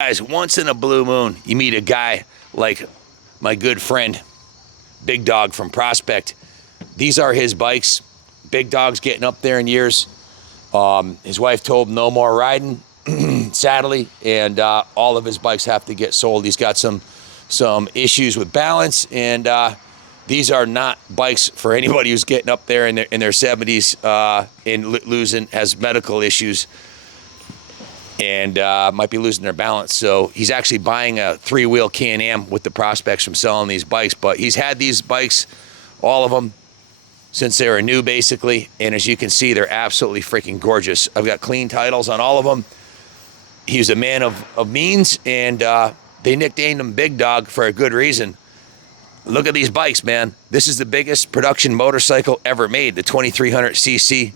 Guys, once in a blue moon, you meet a guy like my good friend, Big Dog from Prospect. These are his bikes. Big Dog's getting up there in years. His wife told him no more riding, sadly, and all of his bikes have to get sold. He's got some issues with balance, and these are not bikes for anybody who's getting up there in their 70s and has medical issues and might be losing their balance. So he's actually buying a 3-wheel Can-Am with the prospects from selling these bikes. But he's had these bikes, all of them, since they were new, basically. And as you can see, they're absolutely freaking gorgeous. I've got clean titles on all of them. He's a man of means, and they nicknamed him Big Dog for a good reason. Look at these bikes, man. This is the biggest production motorcycle ever made, the 2300cc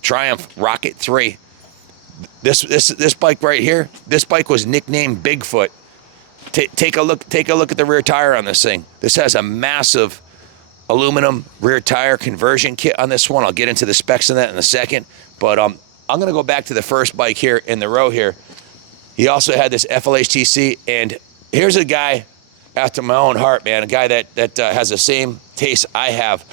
Triumph Rocket 3. This bike right here, this bike was nicknamed Bigfoot. Take a look at the rear tire on this thing. This has a massive aluminum rear tire conversion kit on this one. I'll get into the specs of that in a second. But I'm going to go back to the first bike here in the row here. He also had this FLHTC, and here's a guy after my own heart, man. A guy that has the same taste I have.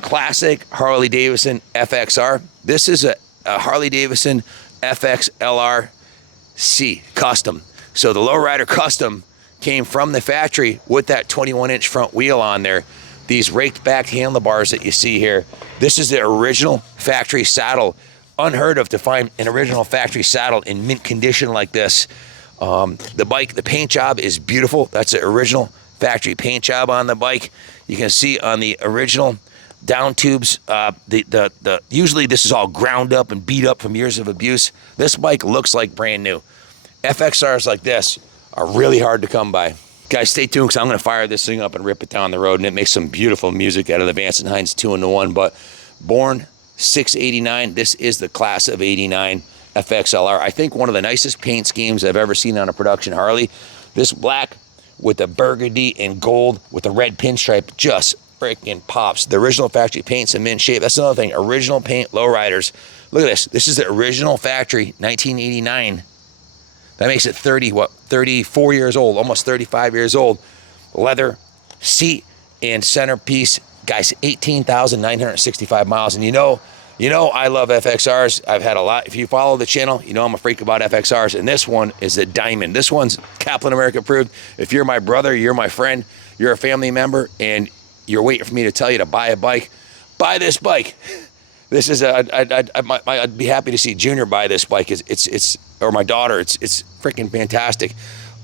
Classic Harley-Davidson Fxlrc. This is a Harley-Davidson Fxlrc custom. So the lowrider custom came from the factory with that 21-inch front wheel on there. These raked back handlebars that you see here. This is the original factory saddle. Unheard of to find an original factory saddle in mint condition like this. The bike, the paint job is beautiful. That's the original factory paint job on the bike. You can see on the original down tubes, usually this is all ground up and beat up from years of abuse. This bike looks like brand new. Fxlrs like this are really hard to come by. Guys, stay tuned, because I'm going to fire this thing up and rip it down the road, and it makes some beautiful music out of the Vance & Hines 2-in-1. But born 689, this is the class of 89 Fxlr. I think one of the nicest paint schemes I've ever seen on a production Harley. This black with the burgundy and gold with the red pinstripe just freaking pops. The original factory paint's in mint shape. That's another thing. Original paint lowriders. Look at this. This is the original factory, 1989. That makes it 34 years old, almost 35 years old. Leather seat and centerpiece. Guys, 18,965 miles. And you know I love Fxlrs. I've had a lot. If you follow the channel, you know I'm a freak about Fxlrs. And this one is a diamond. This one's Kaplan America approved. If you're my brother, you're my friend, you're a family member, and you're waiting for me to tell you to buy a bike, buy this bike. This is I'd be happy to see Junior buy this bike. It's or my daughter. It's freaking fantastic.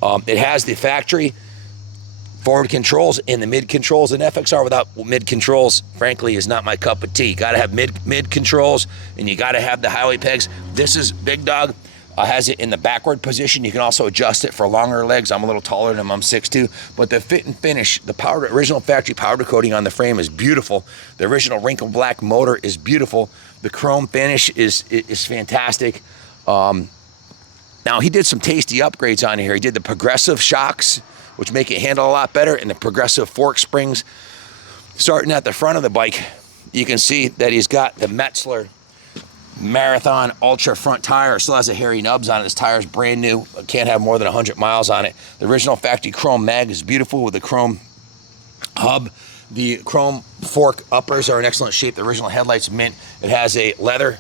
It has the factory forward controls and the mid controls. An Fxlr without mid controls, frankly, is not my cup of tea. You got to have mid controls, and you got to have the highway pegs. This is Big Dog. Has it in the backward position. You can also adjust it for longer legs. I'm a little taller than him. I'm 6'2". But the fit and finish, the original factory powder coating on the frame is beautiful. The original wrinkle black motor is beautiful. The chrome finish is fantastic. Now, he did some tasty upgrades on here. He did the progressive shocks, which make it handle a lot better, and the progressive fork springs. Starting at the front of the bike, you can see that he's got the Fxlrc Marathon Ultra front tire. It still has a hairy nubs on it. This tire's brand new. Can't have more than 100 miles on it. The original factory chrome mag is beautiful with the chrome hub. The chrome fork uppers are in excellent shape. The original headlights mint. It has a leather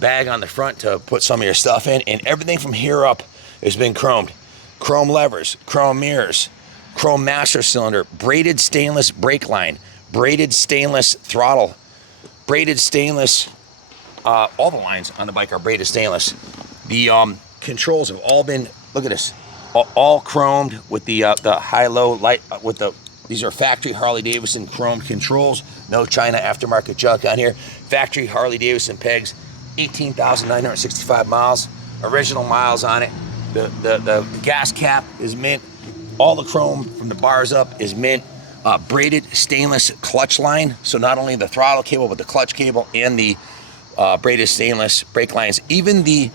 bag on the front to put some of your stuff in, and everything from here up has been chromed. Chrome levers, chrome mirrors, chrome master cylinder, braided stainless brake line, braided stainless throttle, braided stainless. All the lines on the bike are braided stainless. The controls have all been, look at this, all chromed with the high-low light. These are factory Harley-Davidson chrome controls. No China aftermarket junk on here. Factory Harley-Davidson pegs, 18,965 miles. Original miles on it. The gas cap is mint. All the chrome from the bars up is mint. Braided stainless clutch line. So not only the throttle cable, but the clutch cable and the braided stainless brake lines. Even the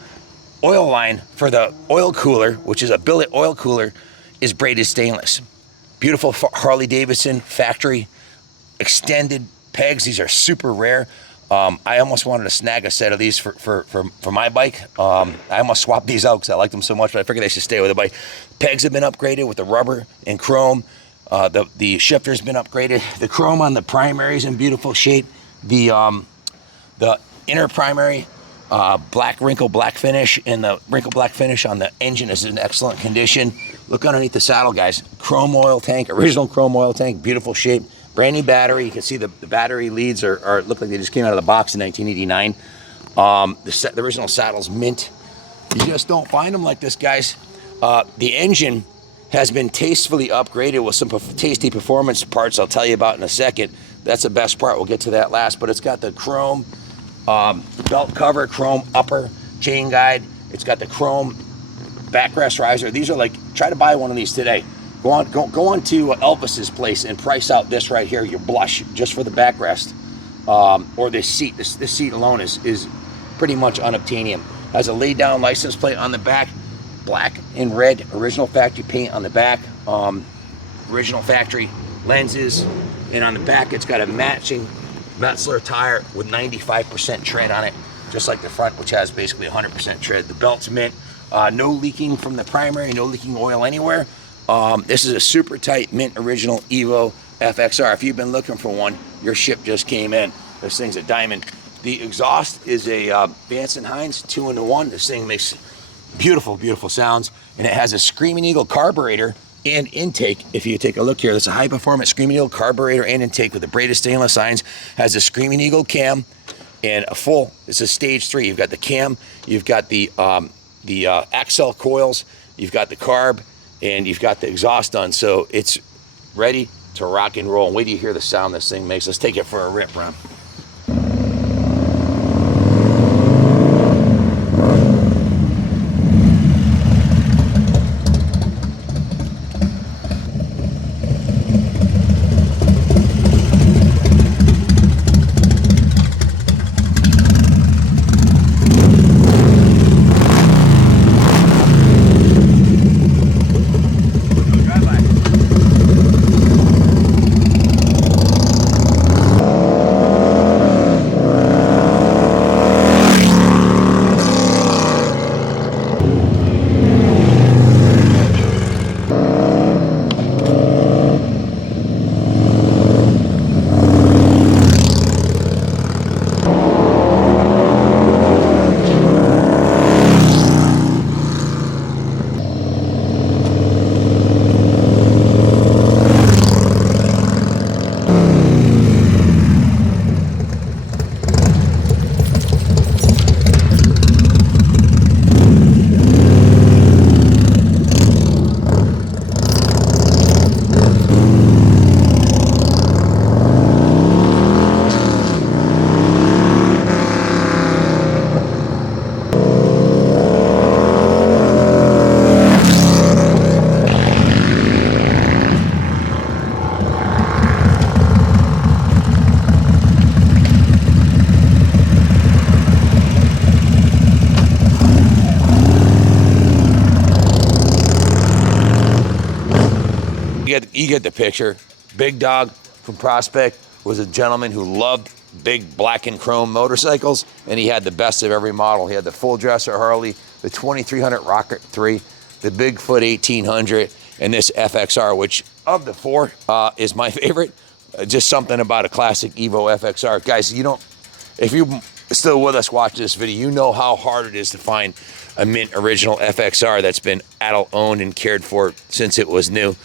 oil line for the oil cooler, which is a billet oil cooler, is braided stainless. Beautiful Harley-Davidson factory extended pegs. These are super rare. I almost wanted to snag a set of these for my bike. I almost swapped these out because I liked them so much, but I figured they should stay with the bike. Pegs have been upgraded with the rubber and chrome. The shifter's been upgraded. The chrome on the primary is in beautiful shape. The inner primary, black finish, and the wrinkle black finish on the engine is in excellent condition. Look underneath the saddle, guys. Chrome oil tank, original chrome oil tank, beautiful shape. Brand new battery. You can see the battery leads are look like they just came out of the box in 1989. The original saddle's mint. You just don't find them like this, guys. The engine has been tastefully upgraded with some tasty performance parts I'll tell you about in a second. That's the best part. We'll get to that last. But it's got the chrome belt cover, chrome upper chain guide. It's got the chrome backrest riser. These are like, try to buy one of these today. Go on to Elvis's place and price out this right here. Your blush just for the backrest, or this seat. This seat alone is pretty much unobtainium. Has a laid down license plate on the back, black and red, original factory paint on the back, original factory lenses, and on the back it's got a matching Fxlrc tire with 95% tread on it, just like the front, which has basically 100% tread. The belt's mint. No leaking from the primary, no leaking oil anywhere. This is a super tight mint original Evo Fxlrc. If you've been looking for one, your ship just came in. This thing's a diamond. The exhaust is a Vance & Hines 2-in-1. This thing makes beautiful, beautiful sounds, and it has a Screaming Eagle carburetor and intake. If you take a look here, there's a high performance Screaming Eagle carburetor and intake with the braided stainless lines. Has a Screaming Eagle cam and a full, it's a stage 3. You've got the cam, you've got the axle coils, you've got the carb, and you've got the exhaust done. So it's ready to rock and roll. And wait till you hear the sound this thing makes. Let's take it for a rip, Ron. You get the picture. Big Dog from Prospect was a gentleman who loved big black and chrome motorcycles, and he had the best of every model. He had the full dresser Harley, the 2300 Rocket 3, the Bigfoot 1800, and this Fxlrc, which of the four is my favorite. Just something about a classic Evo Fxlrc. Guys, if you're still with us watching this video, you know how hard it is to find a mint original Fxlrc that's been adult owned and cared for since it was new.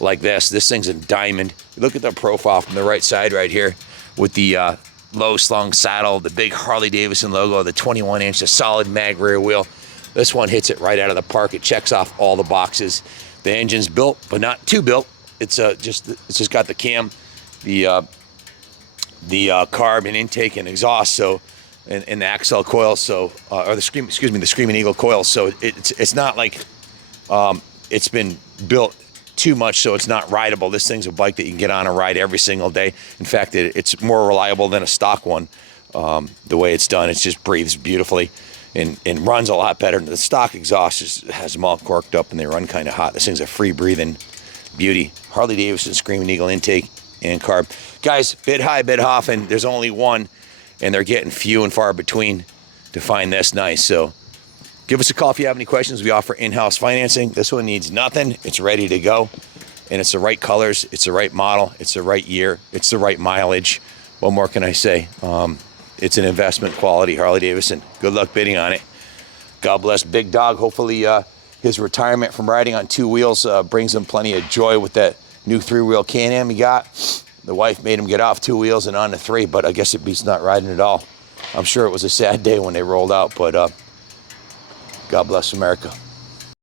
Like this thing's a diamond. Look at the profile from the right side right here with the low slung saddle, the big Harley-Davidson logo, the 21-inch, the solid mag rear wheel. This one hits it right out of the park. It checks off all the boxes. The engine's built, but not too built. It's just got the cam, the carb and intake and exhaust, so and the axle coil, so or the Screaming Eagle coil. So it's not like it's been built too much, so it's not rideable. This thing's a bike that you can get on and ride every single day. In fact, it's more reliable than a stock one. The way it's done, it just breathes beautifully and runs a lot better. The stock exhaust has them all corked up and they run kind of hot. This thing's a free breathing beauty. Harley-Davidson Screaming Eagle intake and carb. Guys, bid high, bid often. There's only one, and they're getting few and far between to find this nice. So give us a call if you have any questions. We offer in-house financing. This one needs nothing. It's ready to go, and it's the right colors. It's the right model. It's the right year. It's the right mileage. What more can I say? It's an investment quality Harley-Davidson. Good luck bidding on it. God bless Big Dog. Hopefully his retirement from riding on 2 wheels brings him plenty of joy with that new 3-wheel Can-Am he got. The wife made him get off 2 wheels and onto 3, but I guess it beats not riding at all. I'm sure it was a sad day when they rolled out, but God bless America.